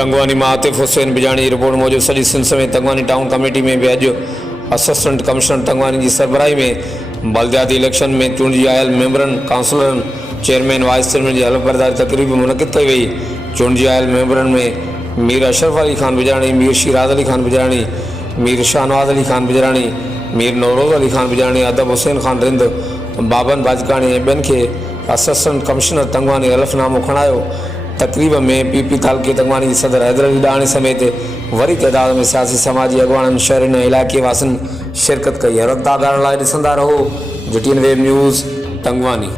तंगवानी में आतिफ हुसैन बिजाणी रिपोर्ट मौजूद सॼी सिंध समेत तंगवानी टाउन कमेटी में भी अॼु असिस्टेंट कमिश्नर तंगवानी की सरबराही में बलदियाती इलेक्शन में चूंडिजी आयल मेंबरन काउंसलरन चेयरमैन वाइस चेयरमैन की हलफ बर्दारी तकरीब मुनक़िद कई वई। चूंडिजी आयल मेंबरन में मीर अशरफ अली खान बिजाणी, मीर शिराज अली खान बिजाणी, मीर शाहनवाज अली खान बिजाणी, मीर नौरोज़ अली खान बिजाणी, अदब हुसैन खान रिंद, बाबन बाजकाणी ऐं ॿियनि खे असिस्टेंट कमिश्नर तंगवानी हलफनामो खणायो। तकरीब में पीपी तालुके तंगवानी की सदर हैदर अली डाणी समेत वरी तइदाद में सियासी समाजी अगवान शहरन ऐं इलाइक़े वासिन शिरकत कई। रद्दा ॻाल्हि लाइ ॾिसंदा रहो GTN वेब न्यूज़ तंगवानी।